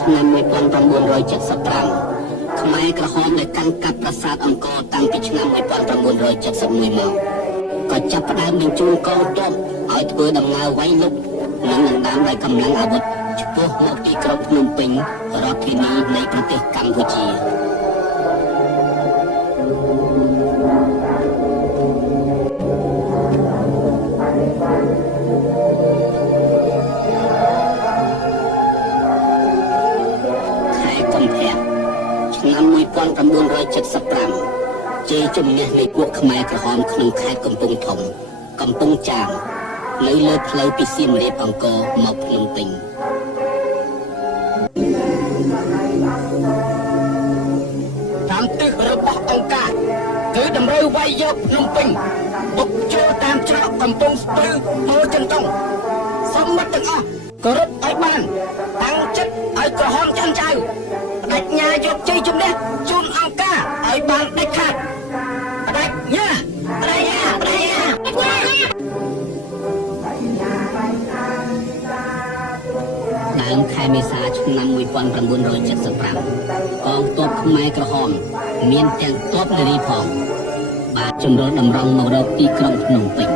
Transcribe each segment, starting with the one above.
ឆ្នាំ1975ខ្មែរក្រហមដែលកាន់កាប់ប្រាសាទអង្គរតាំងពីឆ្នាំ1971មកក៏ចាប់ផ្ដើមបញ្ជូនកងទ័ពឲ្យធ្វើដំណើរវាយលុកនិងដណ្ដើមដោយកម្លាំងអាវុធឆ្ពោះមកទីក្រុងភ្នំពេញរដ្ឋធានីនៃប្រទេសកម្ពុជាឆ្នាំ1975ជ័យជំនះនៃពួកខ្មែរក្រហមក្នុងខេត្តកំពង់ធំកំពង់ចាមនៅលើផ្លូវពីសៀមរាបអង្គរមកភ្នំពេញតាមទិសរបស់អង្គការគឺតម្រូវវាយយកភ្នំពេញបុកចូលតាមច្រកកំពង់ស្ពឺពោធិ៍ចិនតុងសូមមិត្តទាំងអស់គោរពឲ្យបានតាំងចិត្តឲ្យក្រហមចាន់ចៅបដិញ្ញាយកជ័យជំនះជូនអង្គការឲ្យបានដាច់ខាតបដិញ្ញាដើមខែមេសាឆ្នាំ1975កងទ័ពខ្មែរក្រហមមានទាំងទ័ពនារីផងបានជំរុញតម្រង់មករកទីក្រុងភ្នំពេញ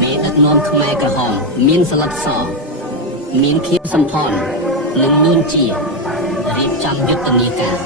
មេដឹកនាំខ្មែរក្រហមមានស្លឹកសមានខៀវសំផននិងនួនជារៀបចំយុទ្ធនាការ